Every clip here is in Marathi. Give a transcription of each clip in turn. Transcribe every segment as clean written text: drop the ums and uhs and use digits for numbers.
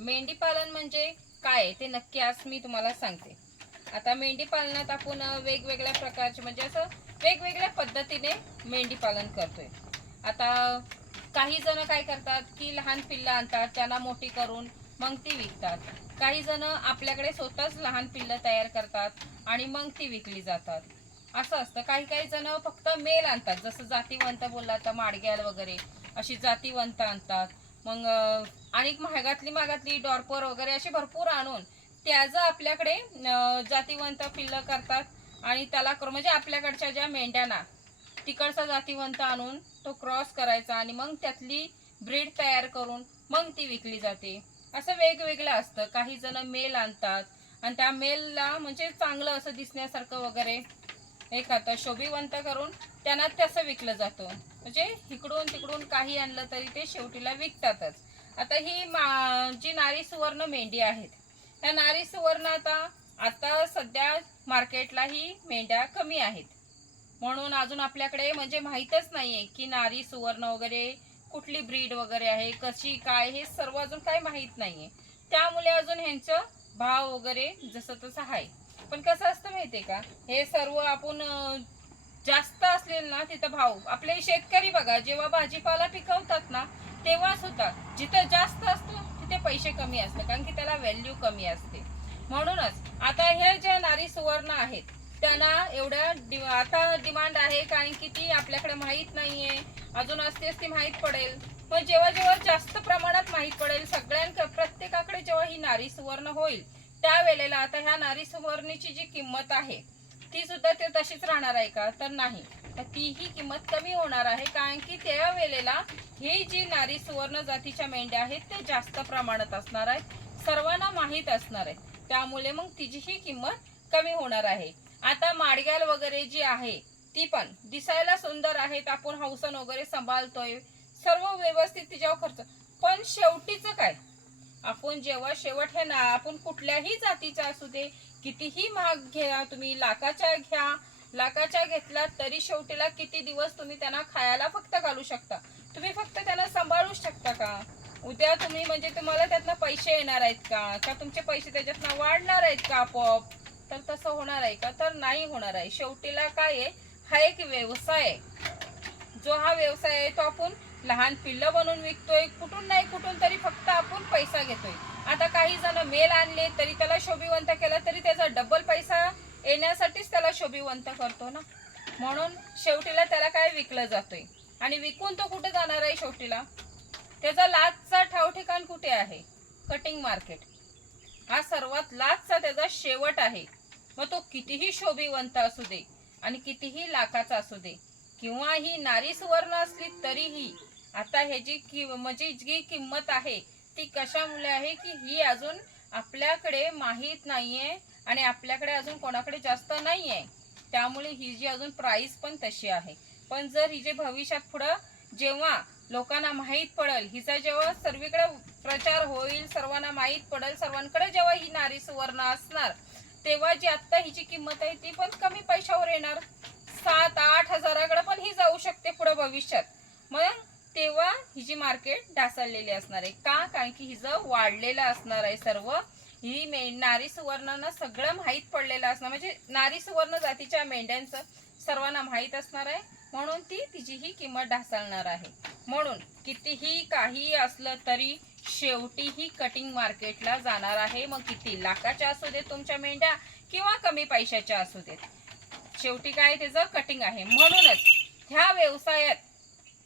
मेंढी पालन म्हणजे काय ते नक्की आज मी तुम्हाला सांगते। आता मेंढी पालनात आपण वेगवेगळ्या प्रकारचे म्हणजे असं वेगवेगळ्या पद्धतीने मेंढी पालन करतोय। आता काही जण काय करतात की लहान पिल्लं आणतात, त्यांना मोठी करून मग ती विकतात। काही जण आपल्याकडे स्वतःच लहान पिल्लं तयार करतात आणि मग ती विकली जातात, असं असतं। काही काही जण फक्त मेल आणतात, जसं जातीवंत बोलला तर माडग्याल वगैरे अशी जातीवंत आणतात। मग आणि महागातली डॉर्पर वगैरे असे भरपूर आणून त्याचं आपल्याकडे जातीवंत पिल्लं करतात आणि त्याला म्हणजे आपल्याकडच्या ज्या मेंढ्यांना तिकडचा जातीवंत आणून तो क्रॉस करायचा आणि मग त्यातली ब्रीड तयार करून मग ती विकली जाते। असं वेगवेगळं असतं। काही जण मेल आणतात आणि त्या मेलला म्हणजे चांगलं असं दिसण्यासारखं वगैरे एक आता शोभिवंत करून त्यांना तसं विकलं जातं। म्हणजे इकडून तिकडून काही आणलं तरी ते शेवटीला विकतातच। आता ही जी नारी सुवर्ण मेंढी आहेत, त्या नारी सुवर्ण आता आता सध्या मार्केटला ही मेंढ्या कमी आहेत, म्हणून अजून आपल्याकडे म्हणजे माहीतच नाहीये की नारी सुवर्ण वगैरे कुठली ब्रीड वगैरे आहे, कशी काय, हे सर्व अजून काही माहीत नाहीये। त्यामुळे अजून ह्यांचं भाव वगैरे जसं तसं आहे। पण कसं असतं माहितीये का, हे सर्व आपण जास्त असलेल ना तिथं भाव, आपले शेतकरी बघा जेव्हा भाजीपाला पिकवतात ना तेव्हाच होतात, जिथं जास्त असतो तिथे पैसे कमी असतात, कारण की त्याला व्हॅल्यू कमी असते। म्हणूनच आता हे जे नारी सुवर्ण आहेत त्यांना एवढ्या आता डिमांड आहे, कारण की ती आपल्याकडे माहीत नाहीये। अजून असतेच ती माहीत पडेल, पण जेव्हा जेव्हा जास्त प्रमाणात माहीत पडेल प्रत्येकाकडे जेव्हा ही नारी सुवर्ण होईल त्यावेळेला आता ह्या नारी सुवर्णीची जी किंमत आहे ती सुद्धा ते तशीच राहणार आहे का, तर नाही, तर तीही किंमत कमी होणार आहे। कारण की त्या वेळेला ही जी नारी सुवर्ण जातीच्या मेंढ्या आहेत ते जास्त प्रमाणात असणार आहेत, सर्वांना माहीत असणार आहे, त्यामुळे मग तिचीही किंमत कमी होणार आहे। आता माडग्याल वगैरे जी आहे ती पण दिसायला सुंदर आहेत, आपण हौसन वगैरे सांभाळतोय, सर्व व्यवस्थित तिच्यावर खर्च, पण शेवटीचं काय, आपण जेव्हा शेवट हे ना आपण कुठल्याही जातीचा असू दे, कितीही महाग घ्या तुम्ही, लाखाच्या घेतला तरी शेवटीला किती दिवस तुम्ही त्यांना खायला फक्त घालू शकता, तुम्ही फक्त त्यांना सांभाळू शकता का? उद्या तुम्ही म्हणजे तुम्हाला त्यातनं पैसे येणार आहेत का तुमचे पैसे त्याच्यातनं वाढणार आहेत का आपोआप? तर तसं होणार आहे का, तर नाही होणार आहे। शेवटीला काय आहे, हा एक व्यवसाय आहे। जो हा व्यवसाय आहे तो आपण लहान पिल्लं बनवून विकतोय, कुठून नाही कुठून तरी फक्त आपण पैसा घेतोय। आता काही जण मेल आणले तरी त्याला शोभिवंत केलं तरी त्याचा डबल पैसा येण्यासाठीच त्याला शोभिवंत करतो ना, म्हणून शेवटीला त्याला काय विकलं जातोय आणि विकून तो कुठे जाणार आहे शेवटीला, त्याचा लाचचा ठाव ठिकाण कुठे आहे, कटिंग मार्केट हा सर्वात लाचचा त्याचा शेवट आहे। मग तो कितीही शोभिवंत असू दे आणि कितीही लाखाचा असू दे, किंवा ही नारी सुवर्ण असली तरीही आता ह्याची म्हणजे जी किंमत आहे ती कशामुळे आहे की ही अजून आपल्याकडे माहीत नाहीये आणि आपल्याकडे अजून कोणाकडे जास्त नाहीये, त्यामुळे ही जी अजून प्राइस पण तशी आहे। पण जर ही जे भविष्यात पुढं जेव्हा लोकांना माहीत पडेल, हिचा जेव्हा सर्वीकडे प्रचार होईल, सर्वांना माहीत पडेल, सर्वांकडे जेव्हा ही नारी सुवर्ण असणार तेव्हा जी आता हिची किंमत आहे ती पण कमी पैशावर येणार, 7-8 हजाराकडे पण ही जाऊ शकते पुढे भविष्यात। मग तेव्हा हिची मार्केट ढासळलेली असणार आहे का, कारण की हिचं वाढलेलं असणार आहे सर्व, ही नारी सुवर्णांना सगळं माहीत पडलेलं असणार, म्हणजे नारी सुवर्ण जातीच्या मेंढ्यांचं सर्वांना माहीत असणार आहे, म्हणून तिची ही किंमत ढासळणार आहे। म्हणून कितीही काही असलं तरी शेवटी ही कटिंग मार्केटला जाणार आहे, मग किती लाखाच्या असू देत तुमच्या मेंढ्या किंवा कमी पैशाच्या असू देत, शेवटी काय त्याचं कटिंग आहे। म्हणूनच ह्या व्यवसायात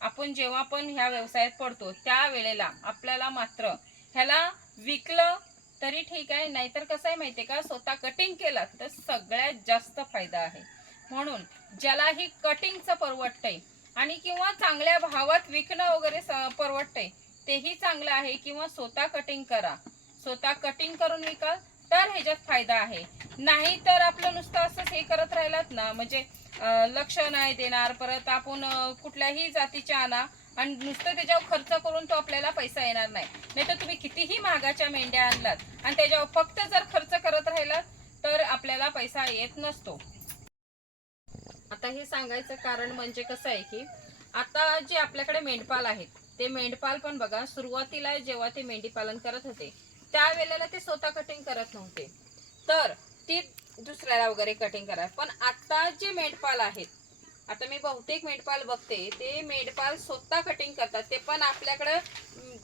आपण जेव्हा पण ह्या व्यवसायात पडतो त्या वेळेला आपल्याला मात्र ह्याला विकलं तरी ठीक आहे, नाहीतर कसं आहे माहितीये का, स्वतः कटिंग केलं तर सगळ्यात जास्त फायदा आहे। म्हणून ज्याला ही कटिंगचं परवडतंय आणि किंवा चांगल्या भावात विकणं वगैरे परवडतंय तेही चांगलं आहे, किंवा स्वतः कटिंग करा, स्वतः कटिंग करून विकाल तर ह्याच्यात फायदा आहे। नाही तर आपलं नुसतं असंच हे करत राहिलात ना, म्हणजे लक्ष नाही देणार, परत आपण कुठल्याही जातीच्या आणा आणि नुसतं त्याच्यावर खर्च करून तो आपल्याला पैसा येणार नाही, नाही तर तुम्ही कितीही महागाच्या मेंढ्या आणलात आणि त्याच्यावर फक्त जर खर्च करत राहिलात तर आपल्याला पैसा येत नसतो। आता हे सांगायचं कारण म्हणजे कसं आहे की आता जे आपल्याकडे मेंढपाल आहेत ते मेंढपाल पण बघा, सुरुवातीला जेव्हा ते मेंढी पालन करत होते त्यावेळेला ते स्वतः कटिंग करत नव्हते, तर ती दुसऱ्याला वगैरे कटिंग करा. पण आता जे मेंढपाल आहेत, आता मी बहुतेक मेंढपाल बघते, ते मेंढपाल स्वतः कटिंग करतात. ते पण आपल्याकडं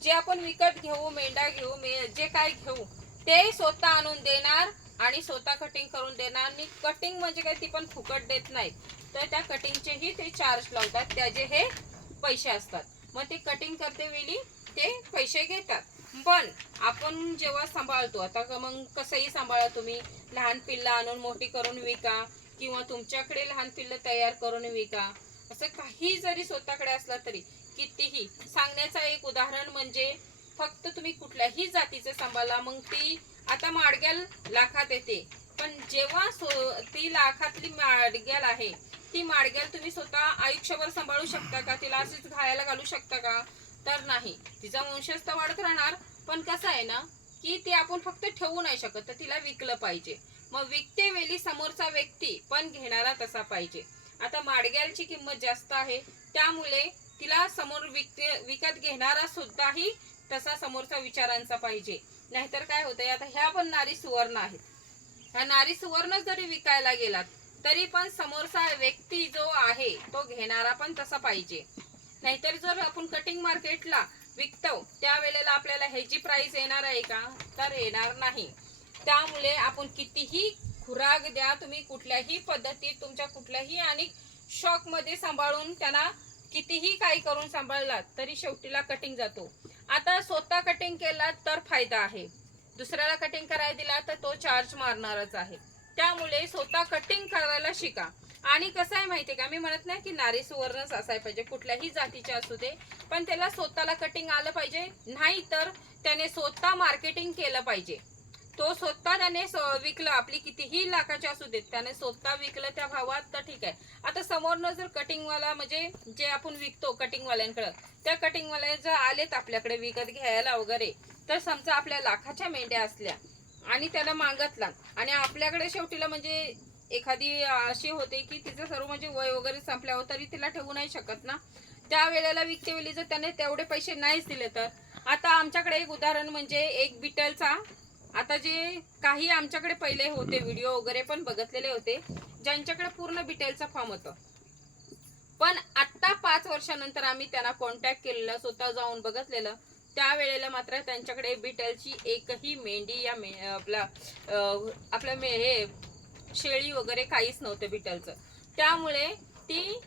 जे आपण विकत घेऊ, मेंढा घेऊ, जे काय घेऊ ते स्वतः आणून देणार आणि स्वतः कटिंग करून देणार. आणि कटिंग म्हणजे काय, ती पण फुकट देत नाहीत, तर त्या कटिंगचेही ते चार्ज लावतात, त्याचे हे पैसे असतात. मग ते कटिंग करते वेळी ते पैसे घेतात. पण आपण जेव्हा सांभाळतो, आता मग कसंही सांभाळा तुम्ही, लहान पिल्लं आणून मोठी करून विका किंवा तुमच्याकडे लहान पिल्लं तयार करून विका, असं काही जरी स्वतःकडे असला तरी कितीही. सांगण्याचं एक उदाहरण म्हणजे फक्त तुम्ही कुठल्याही जातीचं सांभाळा, मग ती आता माडग्याल लाखात येते, पण जेव्हा ती लाखातली माडग्याल आहे, ती माडग्याल तुम्ही स्वतः आयुष्यभर सांभाळू शकता का? तिला अशीच घायला घालू शकता का? तर नाही. तिचा वंशज तर वाढत राहणार, पण कसं आहे ना, की ती आपण फक्त ठेवू नाही शकत, तर तिला विकलं पाहिजे. मग विकते वेळी समोरचा व्यक्ती पण घेणारा तसा पाहिजे. आता माडग्यालची किंमत जास्त आहे, त्यामुळे तिला समोर विकत घेणारा सुद्धाही तसा समोरचा विचारांचा पाहिजे. नाहीतर काय होतंय, आता ह्या पण नारी सुवर्ण आहेत, ह्या नारी सुवर्ण जरी विकायला गेलात तरी पण समोरचा व्यक्ती जो आहे तो घेणारा पण तसा पाहिजे. नाहीतर जर आपण कटिंग मार्केटला विकतो त्यावेळेला आपल्याला ह्याची प्राइस येणार आहे का? तर येणार नाही. त्यामुळे आपण कितीही खुराक द्या, तुम्ही कुठल्याही पद्धतीत तुमच्या कुठल्याही आणि शॉक मध्ये सांभाळून त्यांना कितीही काही करून सांभाळलात तरी शेवटीला कटिंग जातो. आता स्वतः कटिंग केला तर फायदा आहे, दुसऱ्याला कटिंग करायला दिला तर तो चार्ज मारणारच आहे. त्यामुळे स्वतः कटिंग करायला शिका. आणि कसं आहे माहितीये का, मी म्हणत नाही की नारी सुवर्णच असायला पाहिजे, कुठल्याही जातीचे असू दे, पण त्याला स्वतःला कटिंग आलं पाहिजे. नाही तर त्याने स्वतः मार्केटिंग केलं पाहिजे. तो स्वतः त्याने विकलं, आपली कितीही लाखाची असू देत, त्याने स्वतः विकलं त्या भावात तर ठीक आहे. आता समोरनं जर कटिंगवाला म्हणजे जे आपण विकतो कटिंगवाल्यांकडे, त्या कटिंगवाल्या जर आलेत आपल्याकडे विकत घ्यायला वगैरे, तर समजा आपल्या लाखाच्या मेंढ्या असल्या आणि त्याला मागतला आणि आपल्याकडे शेवटीला म्हणजे एखादी अशी होते की तिचं सर्व म्हणजे वय वगैरे संपल्यावर तरी तिला ठेवू नाही शकत ना, त्या वेळेला विकते वेळी जर त्याने तेवढे पैसे नाहीच दिले तर. आता आमच्याकडे एक उदाहरण म्हणजे एक बिटलचा, आता जे काही आमच्याकडे पहिले होते व्हिडिओ वगैरे पण बघितलेले होते, ज्यांच्याकडे पूर्ण बिटेलचा फार्म होतं, पण आता 5 वर्षानंतर आम्ही त्यांना कॉन्टॅक्ट केलेलं, स्वतः जाऊन बघितलेलं, त्यावेळेला मात्र त्यांच्याकडे बिटेलची एकही मेंढी या आपलं हे शेळी वगैरे काहीच नव्हतं बिटलचं. त्यामुळे ती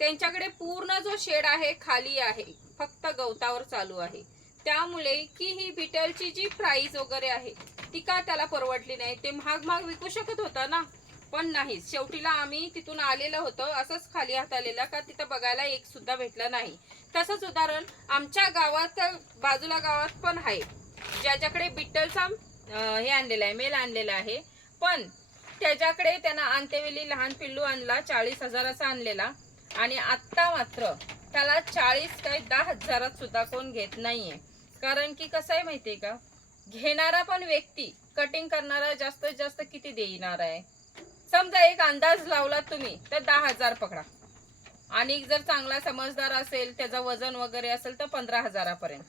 त्यांच्याकडे पूर्ण जो शेड आहे खाली आहे, फक्त गवतावर चालू आहे. त्यामुळे की ही बिटलची जी प्राइस वगैरे आहे ती का त्याला परवडली नाही. ते महाग विकू शकत होता ना, पण नाही. शेवटीला आम्ही तिथून आलेलं होतं असंच खाली हात आलेला, का तिथं बघायला एक सुद्धा भेटलं नाही. तसंच उदाहरण आमच्या गावात बाजूला गावात पण आहे, ज्याच्याकडे बिटलचा हे आणलेला आहे, मेल आणलेला आहे, पण त्याच्याकडे त्यांना आणतेवेळी लहान पिल्लू आणला 40,000चा आणलेला, आणि आता मात्र त्याला 40 काय 10,000 सुद्धा कोण घेत नाहीये. कारण की कसं आहे माहितीये का, घेणारा पण व्यक्ती कटिंग करणारा जास्तीत जास्त किती देणार आहे. समजा एक अंदाज लावला तुम्ही तर 10,000 पकडा, आणि जर चांगला समजदार असेल, त्याचं वजन वगैरे असेल तर 15,000पर्यंत.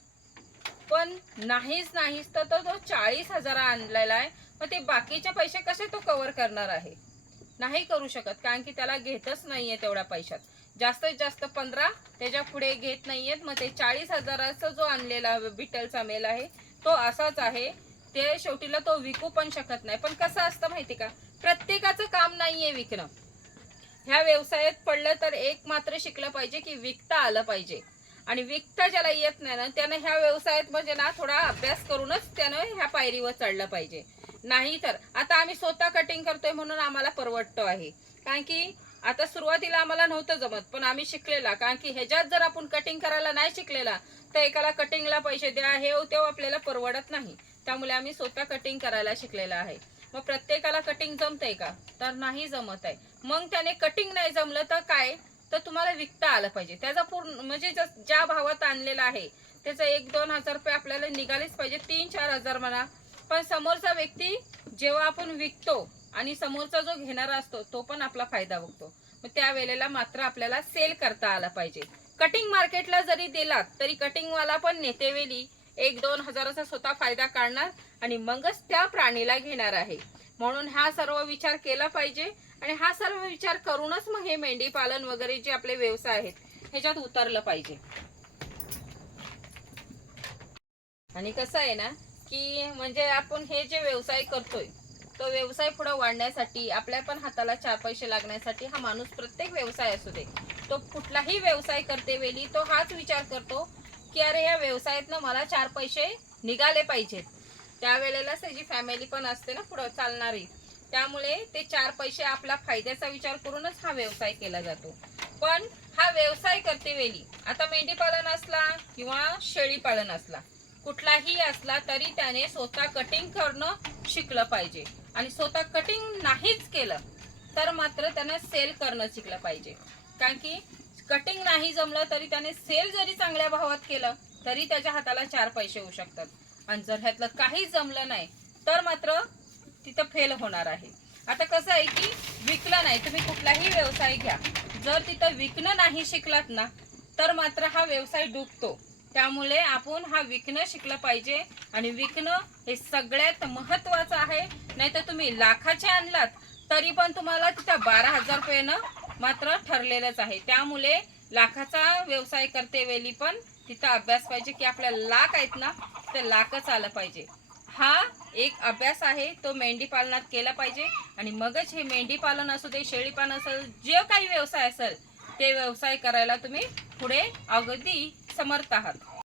पण नाहीच तर तो 40,000 आणलेला आहे. मग ते बाकीचे पैसे कसे तो कव्हर करणार आहे? नाही करू शकत, कारण की त्याला घेतच नाहीये तेवढ्या पैशात. जास्तीत जास्त 15, त्याच्या पुढे घेत नाहीयेत. मग ते 40,000चा जो आणलेला बिटलचा मेल आहे तो असाच आहे. ते शेवटीला तो विकू पण शकत नाही. पण कसं असतं माहिती का, प्रत्येकाचं काम नाहीये विकणं. ह्या व्यवसायात पडलं तर एक मात्र शिकलं पाहिजे की विकता आलं पाहिजे. आणि विकता ज्याला येत नाही ना, त्यानं ह्या व्यवसायात म्हणजे ना थोडा अभ्यास करूनच त्यानं ह्या पायरीवर चढलं पाहिजे. नाही तर आता आम्ही स्वतः कटिंग करतोय म्हणून आम्हाला परवडतं आहे, कारण की आता सुरुवातीला आम्हाला नव्हतं जमत, पण आम्ही शिकलेला. कारण की ह्याच्यात जर आपण कटिंग करायला नाही शिकलेला तर एकाला कटिंगला पैसे द्या हे तेव्हा आपल्याला परवडत नाही. त्यामुळे आम्ही स्वतः कटिंग करायला शिकलेला आहे. मग प्रत्येकाला कटिंग जमतंय का? तर नाही जमत आहे. मग त्याने कटिंग नाही जमलं तर काय, तर तुम्हाला विकता आलं पाहिजे. त्याचा पूर्ण म्हणजे ज्या भावात आणलेला आहे त्याचा 1-2 हजार रुपये आपल्याला निघालेच पाहिजे, 3-4 हजार म्हणा. पण समोरचा व्यक्ती जेव्हा आपण विकतो आणि समोरचा जो घेणारा असतो तो पण आपला फायदा बघतो. मग त्या वेळेला मात्र आपल्याला सेल करता आला पाहिजे. कटिंग मार्केटला जरी दिलात तरी कटिंगवाला पण नेतेवेळी 1-2 हजाराचा स्वतः फायदा काढणार आणि मगच त्या प्राणीला घेणार आहे. म्हणून हा सर्व विचार केला पाहिजे आणि हा सर्व विचार करूनच मग हे मेंढी पालन वगैरे जे आपले व्यवसाय आहेत ह्याच्यात उतरलं पाहिजे. आणि कसं आहे ना की म्हणजे आपण हे जे व्यवसाय करतोय तो व्यवसाय पुढे वाढण्यासाठी आपल्या पण हाताला 4 पैसे लागण्यासाठी हा माणूस प्रत्येक व्यवसाय असू दे तो कुठलाही व्यवसाय करते वेळी तो हाच विचार करतो की अरे या व्यवसायातनं मला 4 पैसे निघाले पाहिजेत. त्यावेळेलाच त्याची फॅमिली पण असते ना पुढे चालणारी. त्यामुळे ते 4 पैसे आपला फायद्याचा विचार करूनच हा व्यवसाय केला जातो. पण हा व्यवसाय करते वेळी आता मेंढी पालन असला किंवा शेळी पालन असला कुठलाही असला तरी त्याने स्वतः कटिंग करणं शिकलं पाहिजे. आणि स्वतः कटिंग नाहीच केलं तर मात्र त्याने सेल करणं शिकलं पाहिजे. कारण की कटिंग नाही जमलं तरी त्याने सेल जरी चांगल्या भावात केलं तरी त्याच्या हाताला 4 पैसे होऊ शकतात. आणि जर ह्यातलं काहीच जमलं नाही तर मात्र तिथं फेल होणार आहे. आता कसं आहे की विकलं नाही तुम्ही कुठलाही व्यवसाय घ्या जर तिथं विकणं नाही शिकलात ना तर मात्र हा व्यवसाय डुबतो. त्यामुळे आपण हा विकणं शिकलं पाहिजे आणि विकणं हे सगळ्यात महत्वाचं आहे. नाहीतर तुम्ही लाखाचे आणलात तरी पण तुम्हाला तिथं 12,000 रुपयानं मात्र ठरलेलंच आहे. त्यामुळे लाखाचा व्यवसाय करते वेळी पण तिथं अभ्यास पाहिजे की आपल्याला लाख आहेत ना ते लाखच आलं पाहिजे. हा एक अभ्यास आहे तो मेंढी पालनात केला पाहिजे आणि मगच हे मेंढी पालन असू दे शेळी पालन असेल जे काही व्यवसाय असेल ते व्यवसाय करायला तुम्ही पुढे अगदी समर्थ आहात.